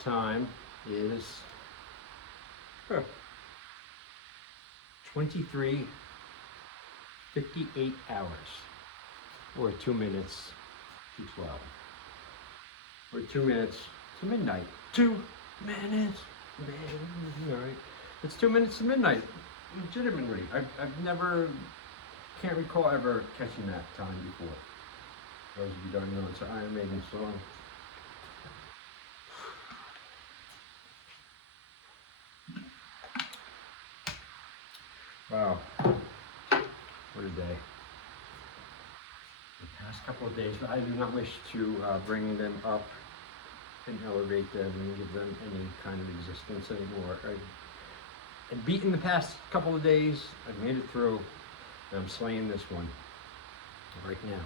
time is 23:58 hours, or 2 minutes to 12, or 2 minutes to midnight. 2 minutes, all right. It's 2 minutes to midnight, legitimately. I've never, can't recall ever catching that time before. Those of you don't know, it's an Iron Maiden song. Wow, what a day. The past couple of days, I do not wish to bring them up and elevate them and give them any kind of existence anymore. I've beaten the past couple of days, I've made it through, and I'm slaying this one right now.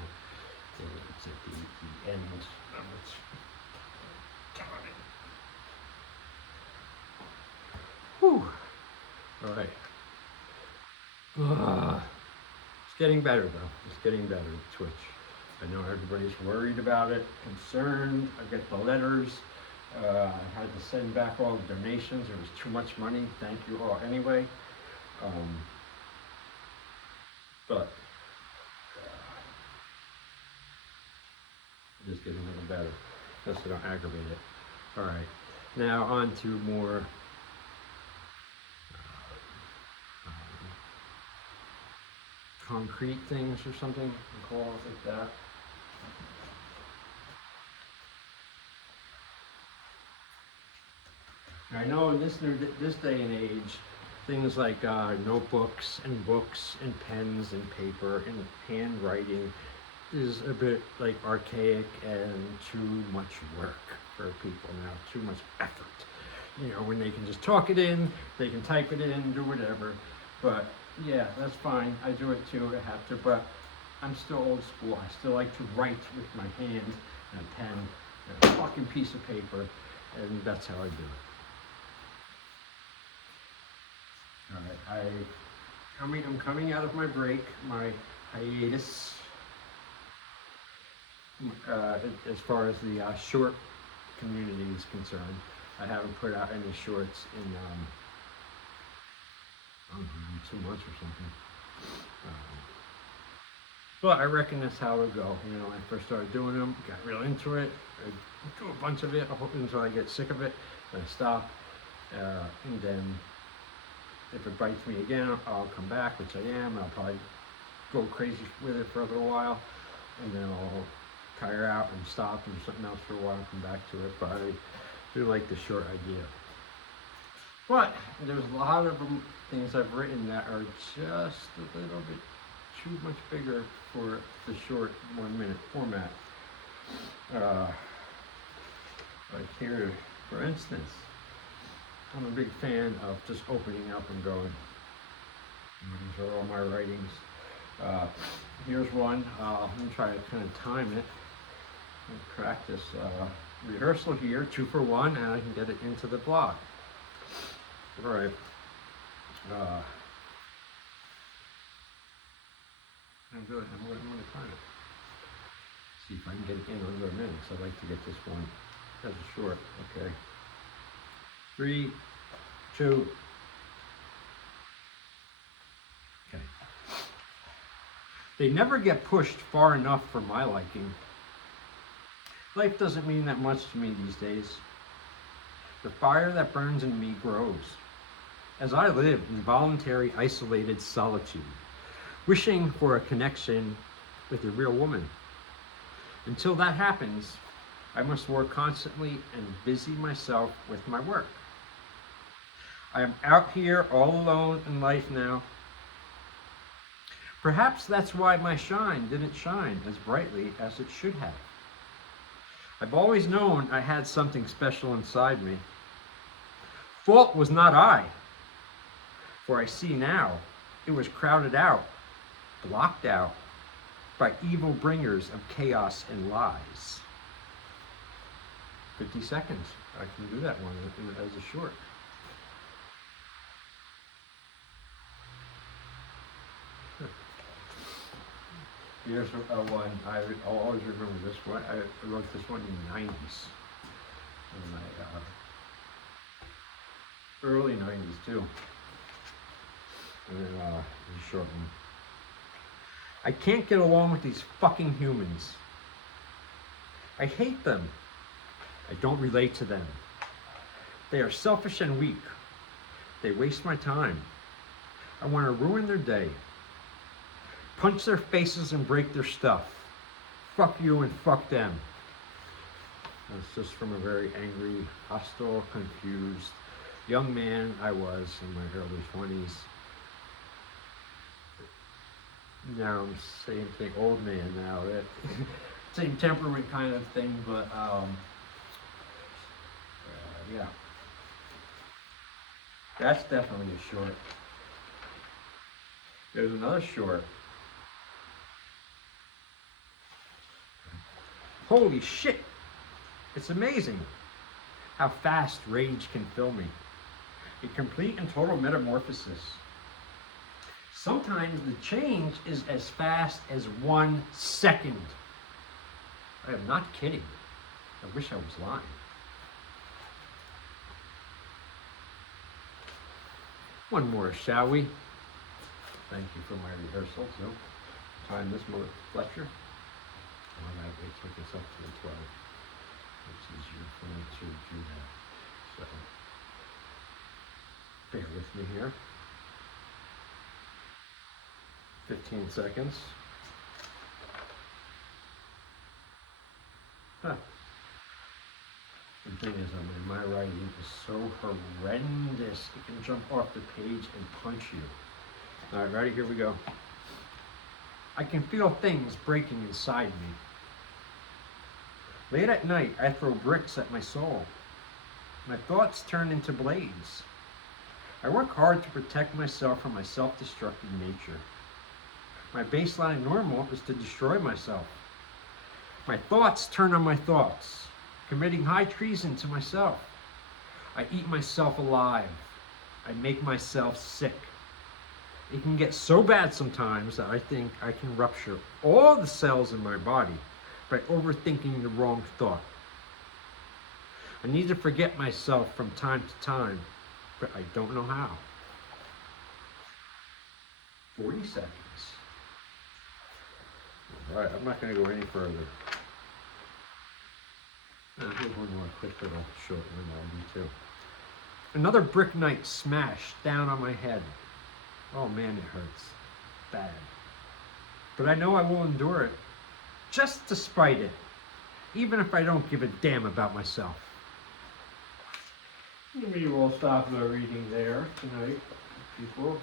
It's at the end of its time. Whew. All right. It's getting better though. It's getting better, Twitch. I know everybody's worried about it, concerned. I get the letters. I had to send back all the donations. It was too much money. Thank you all anyway. But just getting a little better. Just so I don't aggravate it. All right. Now on to more concrete things or something, call it like that. I know in this day and age, things like notebooks and books and pens and paper and handwriting is a bit like archaic and too much work for people now, too much effort. You know, when they can just talk it in, they can type it in, do whatever. But yeah, that's fine. I do it too, I have to, but I'm still old school. I still like to write with my hand and a pen and a fucking piece of paper, and that's how I do it. All right, I'm coming out of my break, my hiatus, as far as the short community is concerned. I haven't put out any shorts in, I don't know, 2 months or something. But I reckon that's how it'll go. You know, when I first started doing them, got real into it. I do a bunch of it until I get sick of it, then I stop. And then if it bites me again, I'll come back, which I am. I'll probably go crazy with it for a little while, and then I'll tire out and stop and do something else for a while and come back to it. But I do like the short idea. But there's a lot of things I've written that are just a little bit too much bigger for the short 1 minute format. Like here, for instance, I'm a big fan of just opening up and going. These are all my writings. Here's one. I'm gonna try to kind of time it and practice rehearsal here, 2 for 1, and I can get it into the blog. All right. I'm going to time it. See if I can get it in under a minute. So I'd like to get this one as a short. Okay. 3, 2. Okay. They never get pushed far enough for my liking. Life doesn't mean that much to me these days. The fire that burns in me grows as I live in voluntary, isolated solitude, wishing for a connection with a real woman. Until that happens, I must work constantly and busy myself with my work. I am out here all alone in life now. Perhaps that's why my shine didn't shine as brightly as it should have. I've always known I had something special inside me. Fault was not I, for I see now it was crowded out, blocked out by evil bringers of chaos and lies. 50 seconds. I can do that one as a short. Here's one. I'll always remember this one. I wrote this one in the 90s. And early 90s too. And then the short one. I can't get along with these fucking humans. I hate them. I don't relate to them. They are selfish and weak. They waste my time. I want to ruin their day. Punch their faces and break their stuff. Fuck you and fuck them. That's just from a very angry, hostile, confused young man I was in my early 20s. Now I'm saying thing, old man now. Same temperament kind of thing, but yeah. That's definitely a short. There's another short. Holy shit! It's amazing how fast rage can fill me. A complete and total metamorphosis. Sometimes the change is as fast as 1 second. I am not kidding. I wish I was lying. One more, shall we? Thank you for my rehearsal, too. Time this moment, Fletcher. All right, wait till it gets up to the 12. It's easier for me to do that. So, bear with me here. 15 seconds. Huh. The thing is, my writing is so horrendous, it can jump off the page and punch you. All right, ready? Here we go. I can feel things breaking inside me. Late at night, I throw bricks at my soul. My thoughts turn into blades. I work hard to protect myself from my self-destructive nature. My baseline normal is to destroy myself. My thoughts turn on my thoughts, committing high treason to myself. I eat myself alive. I make myself sick. It can get so bad sometimes that I think I can rupture all the cells in my body by overthinking the wrong thought. I need to forget myself from time to time, but I don't know how. 40 seconds. All right, I'm not going to go any further. Here's one more quick little short one I'll do too. Another brick night smashed down on my head. Oh man, it hurts. Bad. But I know I will endure it. Just despite it. Even if I don't give a damn about myself. Maybe we'll stop the reading there tonight, people.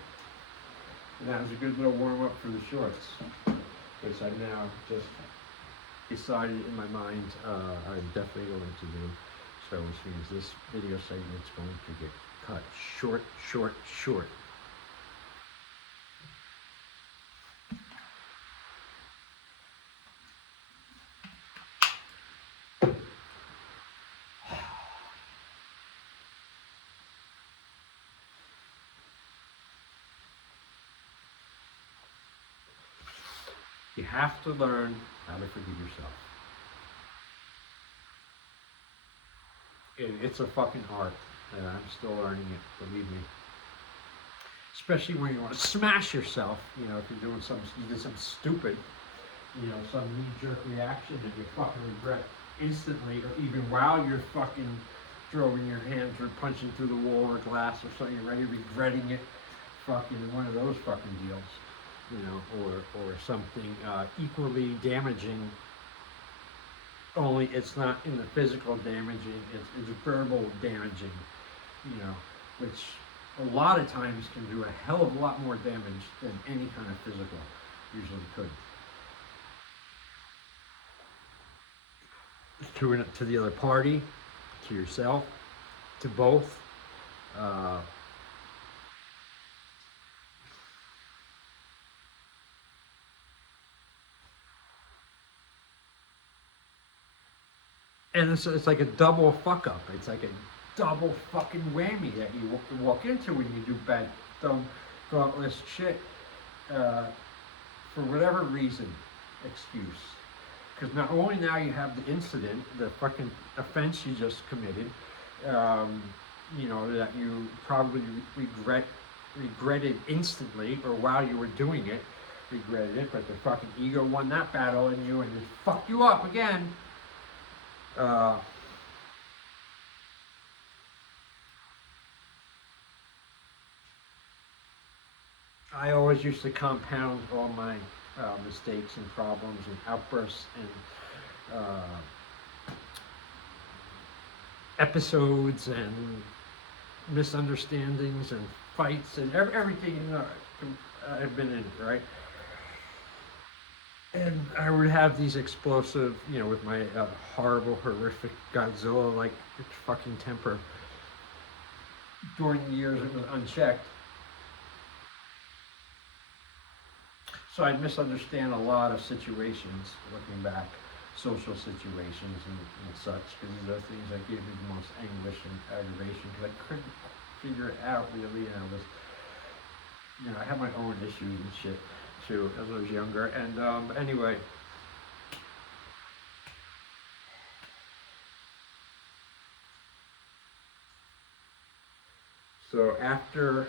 And that was a good little warm-up for the shorts. Which I've now just decided in my mind I'm definitely going to do. So which means this video segment's going to get cut short. You have to learn how to forgive yourself. It's a fucking art, and I'm still learning it, believe me. Especially when you want to smash yourself, you know, if you're doing something, you did something stupid, you know, some knee-jerk reaction that you fucking regret instantly, or even while you're fucking throwing your hands or punching through the wall or glass or something, you're already regretting it, fucking one of those fucking deals. You know, or something equally damaging, only it's not in the physical damaging, it's verbal damaging, you know, which a lot of times can do a hell of a lot more damage than any kind of physical usually could. To the other party, to yourself, to both. And it's like a double fuck up. It's like a double fucking whammy that you walk into when you do bad, dumb, thoughtless shit for whatever reason, excuse. Because not only now you have the incident, the fucking offense you just committed, that you probably regretted instantly, or while you were doing it, regretted it, but the fucking ego won that battle in you and it fucked you up again. Uh, I always used to compound all my mistakes and problems and outbursts and episodes and misunderstandings and fights and everything I've been in, right? And I would have these explosive, with my horrible, horrific Godzilla-like fucking temper. During the years it was unchecked. So I'd misunderstand a lot of situations, looking back, social situations and such, because these are things that gave me the most anguish and aggravation, because I couldn't figure it out really, and I had my own issues and shit too as I was younger, and anyway. So after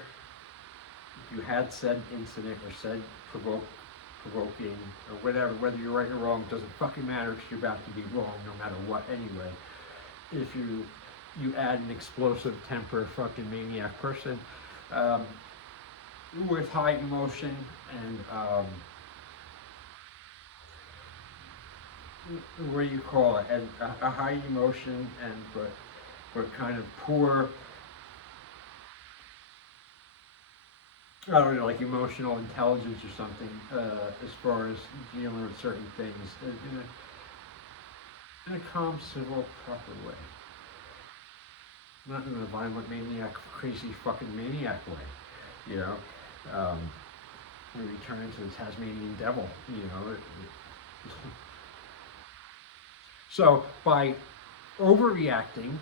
you had said incident or said provoking or whatever, whether you're right or wrong, doesn't fucking matter because you're about to be wrong no matter what anyway. If you add an explosive temper, fucking maniac person with high emotion and what do you call it? And a high emotion and but kind of poor, I don't know, like emotional intelligence or something, as far as dealing with certain things in a calm, civil, proper way. Not in a violent maniac, crazy fucking maniac way, we turn into the Tasmanian devil, So by overreacting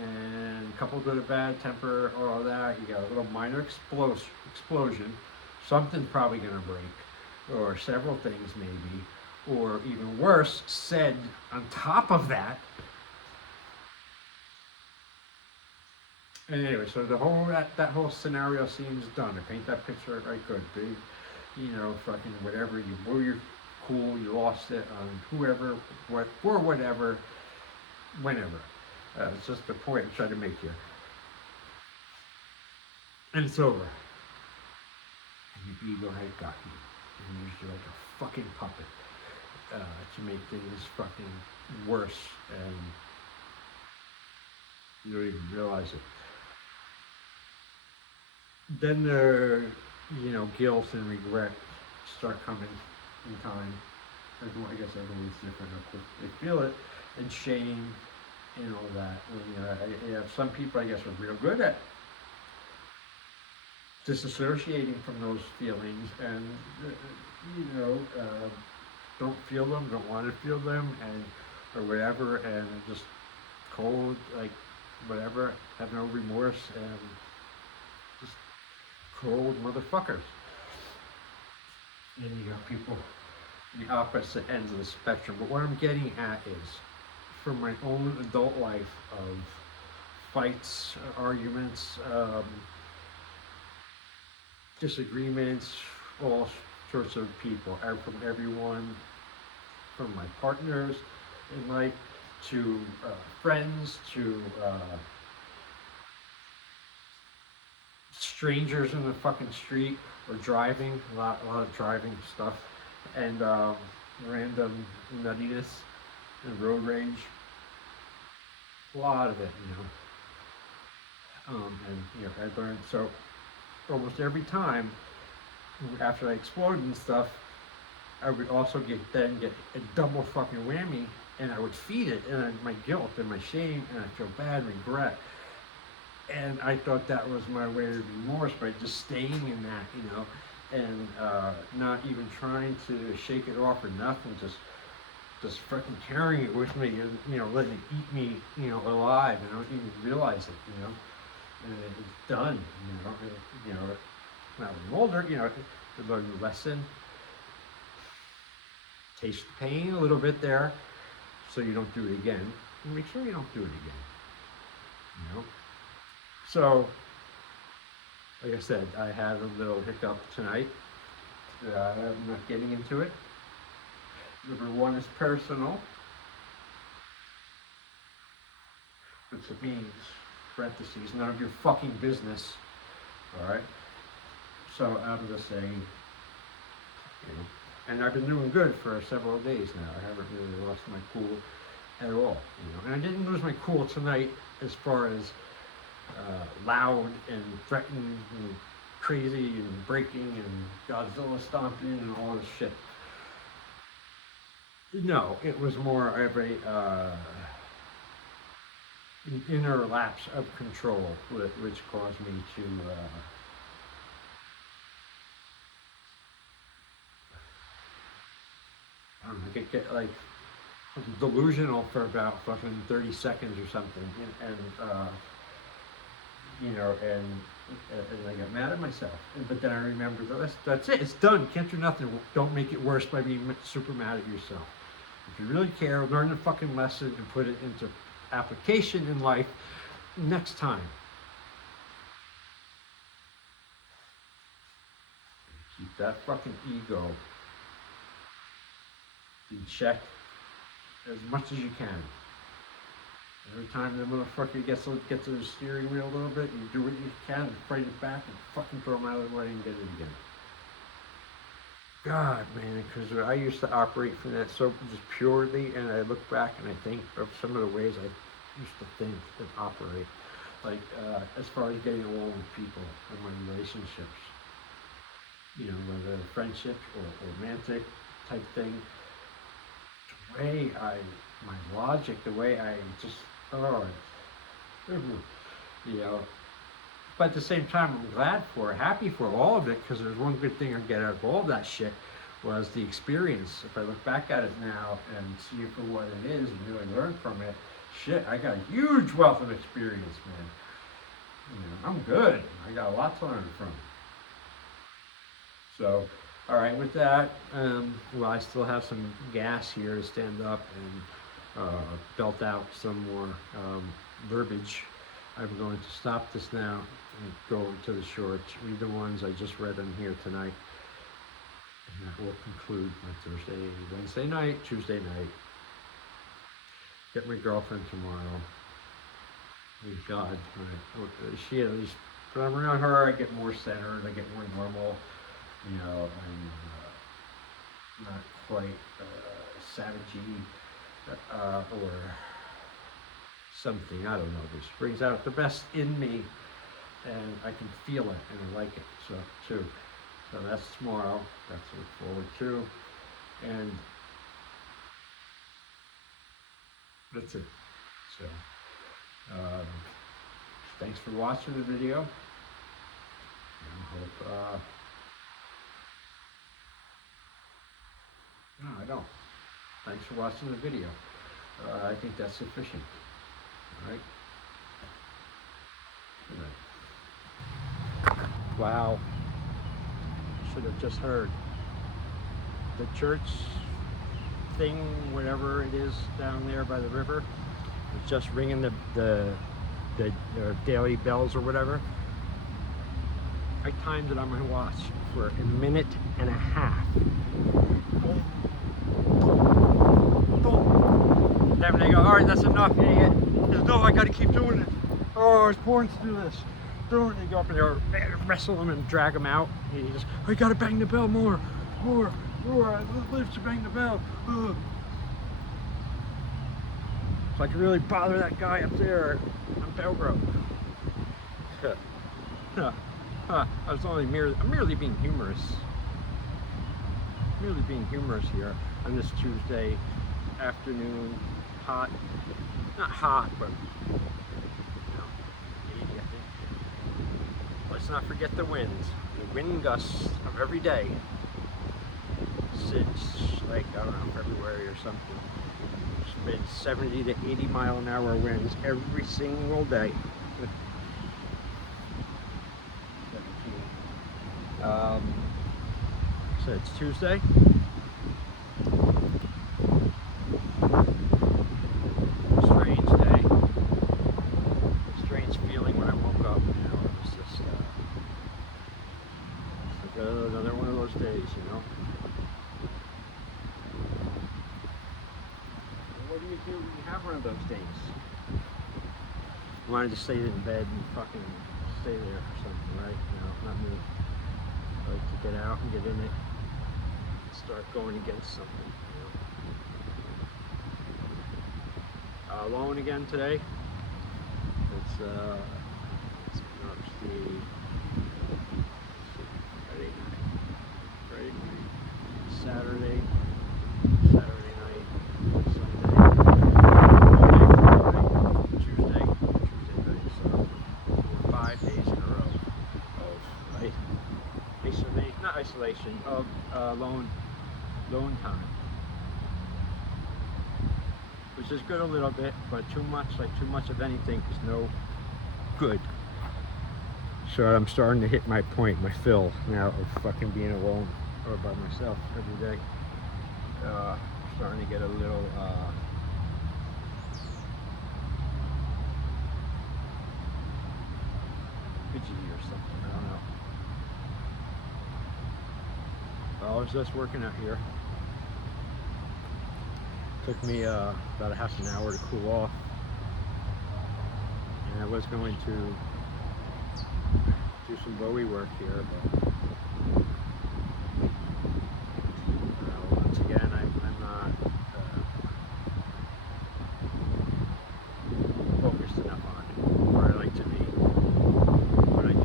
and coupled with a bad temper or all that, you got a little minor explosion. Something's probably going to break, or several things maybe, or even worse, said on top of that. And anyway, so that whole scenario seems done. I paint that picture right good. Big, fucking whatever. You blew your cool. You lost it on whoever, for whatever, whenever. It's just the point I'm trying to make here. And it's over. And your ego had got you. And used you like a fucking puppet to make things fucking worse. And you don't even realize it. Then the, guilt and regret start coming in time. I guess everyone's different. Of course, they feel it. And shame and all that. And, some people, I guess, are real good at disassociating from those feelings and, don't feel them, don't want to feel them, and or whatever, and just cold, like whatever, have no remorse, and just cold motherfuckers. And you got people the opposite ends of the spectrum. But what I'm getting at is, from my own adult life of fights, arguments, disagreements, all sorts of people, from everyone, from my partners in life to friends to strangers in the fucking street or driving, a lot of driving stuff, and random nuttiness and road rage, a lot of it, and I learned, so almost every time after I exploded and stuff, I would also get a double fucking whammy, and I would feed it, and my guilt and my shame, and I feel bad, regret, and I thought that was my way of remorse by just staying in that, and not even trying to shake it off or nothing, just freaking carrying it with me, and letting it eat me, alive, and I don't even realize it, and it's done, now I'm older, I learned a lesson, taste the pain a little bit there, so you don't do it again, and make sure you don't do it again, So, like I said, I had a little hiccup tonight. I'm not getting into it. Number one is personal, which means, parentheses, none of your fucking business. Alright? So I'm just saying, and I've been doing good for several days now. I haven't really lost my cool at all. And I didn't lose my cool tonight as far as loud and threatening and crazy and breaking and Godzilla stomping and all this shit. No, it was more of a an inner lapse of control, which caused me to I don't know, get like delusional for about fucking 30 seconds or something, and and I got mad at myself. But then I remembered that's it. It's done. Can't do nothing. Don't make it worse by being super mad at yourself. If you really care, learn the fucking lesson and put it into application in life next time. Keep that fucking ego in check as much as you can. Every time the motherfucker gets to the steering wheel a little bit, you do what you can to fight it back and fucking throw him out of the way and get it again. God, man, because I used to operate from that so just purely, and I look back and I think of some of the ways I used to think and operate. Like, as far as getting along with people and my relationships. Whether friendship or romantic type thing. The way my logic, the way I just, but at the same time, I'm glad for, happy for all of it, because there's one good thing I get out of all of that shit was the experience. If I look back at it now and see it for what it is and really learn from it, shit, I got a huge wealth of experience, man. I'm good. I got a lot to learn from. So, all right, with that, I still have some gas here to stand up and belt out some more verbiage. I'm going to stop this now and go over to the shorts, read the ones I just read on here tonight. And that will conclude my Wednesday night, Tuesday night. Get my girlfriend tomorrow. Thank God. She at least, when I'm around her, I get more centered, I get more normal. I'm not quite savagey or something. I don't know. This brings out the best in me, and I can feel it, and I like it. So that's tomorrow. That's to look forward to, and that's it. So thanks for watching the video. I hope. No, I don't. Thanks for watching the video. I think that's sufficient. All right? Good night. Wow. Should have just heard. The church thing, whatever it is down there by the river, it's just ringing the daily bells or whatever. I timed it on my watch for 1.5 minutes. Then they go, all right, that's enough, idiot. He goes, no, I gotta keep doing it. Oh, I was born to do this. And they go up and they wrestle him and drag him out. And he just, I gotta bang the bell more. I live to bang the bell. So I could really bother that guy up there on Belgrove. I'm merely being humorous. Merely being humorous here on this Tuesday afternoon. Hot, not hot, but 80, I think. Let's not forget the winds. The wind gusts of every day since, like, I don't know, February or something. It's been 70 to 80 mile an hour winds every single day. So it's Tuesday. Strange day. Strange feeling when I woke up. days, you know. What do you do when you have one of those days? You wanted to stay in bed and fucking stay there or something, right? You know, not me. I like to get out and get in it and start going against something, you know. Alone again today. It's Friday night, Saturday night, Sunday, Monday, Tuesday night. So 5 days in a row of isolation, of lone time, which is good a little bit, but too much of anything is no good. So I'm starting to hit my point, my fill now of fucking being alone or by myself every day. Starting to get a little fidgety or something, I don't know. I was just working out here. Took me about a half an hour to cool off. And I was going to do some Bowie work here, but once again, I'm not focused enough on it, where I like to be when I do the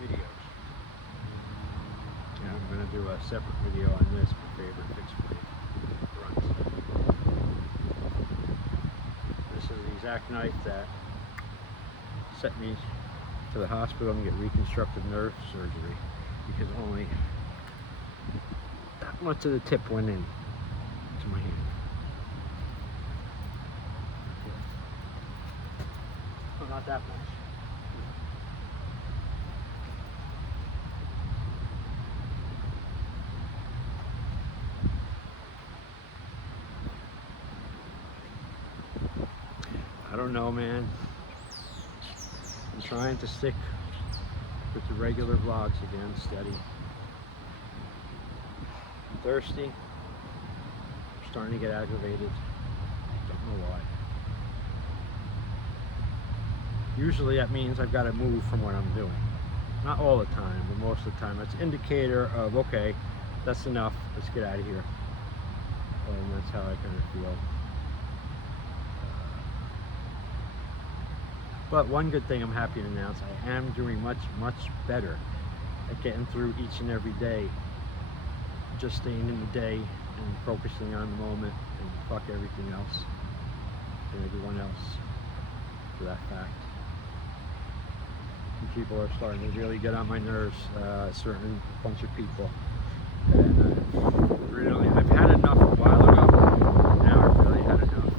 videos. And I'm going to do a separate video on this, my favorite fix point runs. This is the exact knife that sent me to the hospital and get reconstructive nerve surgery, because only that much of the tip went in to my hand. Well, not that much. I don't know, man. I'm trying to stick with the regular vlogs again, steady. I'm thirsty. I'm starting to get aggravated. Don't know why. Usually that means I've got to move from what I'm doing. Not all the time, but most of the time. It's an indicator of, okay, that's enough, let's get out of here. And that's how I kind of feel. But one good thing I'm happy to announce, I am doing much better at getting through each and every day. Just staying in the day and focusing on the moment and fuck everything else and everyone else, for that fact. And people are starting to really get on my nerves, a certain bunch of people. And I've had enough a while ago. Now I've really had enough.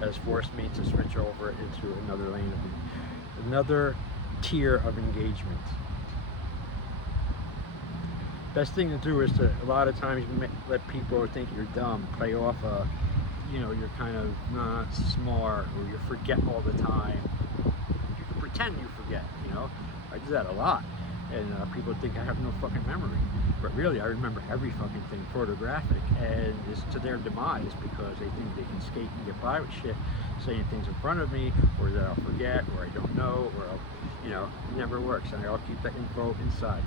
And has forced me to switch over into another lane of another tier of engagement. Best thing to do is to, a lot of times, let people think you're dumb, play off you're kind of not smart, or you forget all the time. You can pretend you forget, you know. I do that a lot, and people think I have no fucking memory. But really, I remember every fucking thing photographic, and it's to their demise, because they think they can skate and get by with shit, saying things in front of me, or that I'll forget, or I don't know, or it never works, and I'll keep that info inside.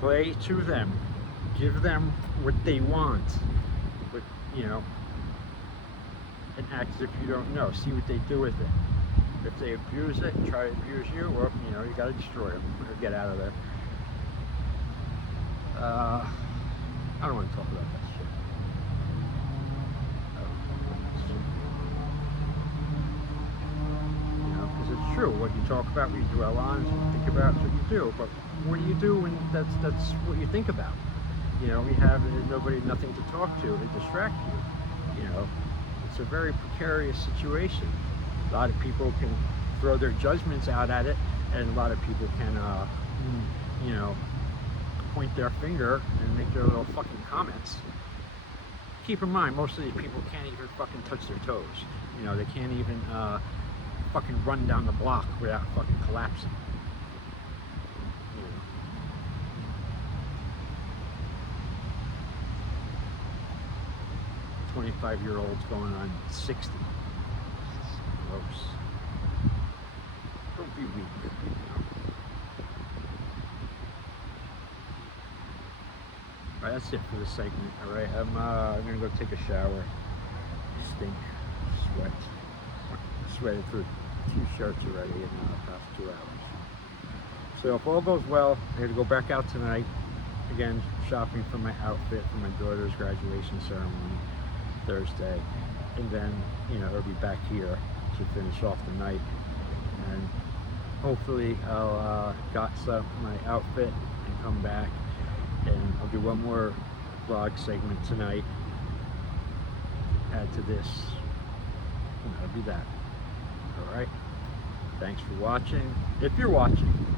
Play to them, give them what they want, but and act as if you don't know. See what they do with it. If they abuse it and try to abuse you, well, you gotta destroy them or get out of there. I don't want to talk about that shit. Because it's true. What you talk about, what you dwell on, what you think about, is what you do. But what do you do when that's what you think about? We have nothing to talk to distract you. It's a very precarious situation. A lot of people can throw their judgments out at it, and a lot of people can, point their finger and make their little fucking comments. Keep in mind, most of these people can't even fucking touch their toes. You know, they can't even fucking run down the block without fucking collapsing. You know. 25-year-olds going on 60. It's gross. Don't be weak. You know. Alright, that's it for this segment. Alright, I'm gonna go take a shower. Stink, sweat. Sweated through 2 shirts already in the past 2 hours. So if all goes well, I got to go back out tonight. Again, shopping for my outfit for my daughter's graduation ceremony Thursday, and then I'll be back here to finish off the night, and hopefully I'll got my outfit and come back, and I'll do one more vlog segment tonight. Add to this, and that'll be that. All right. Thanks for watching. If you're watching.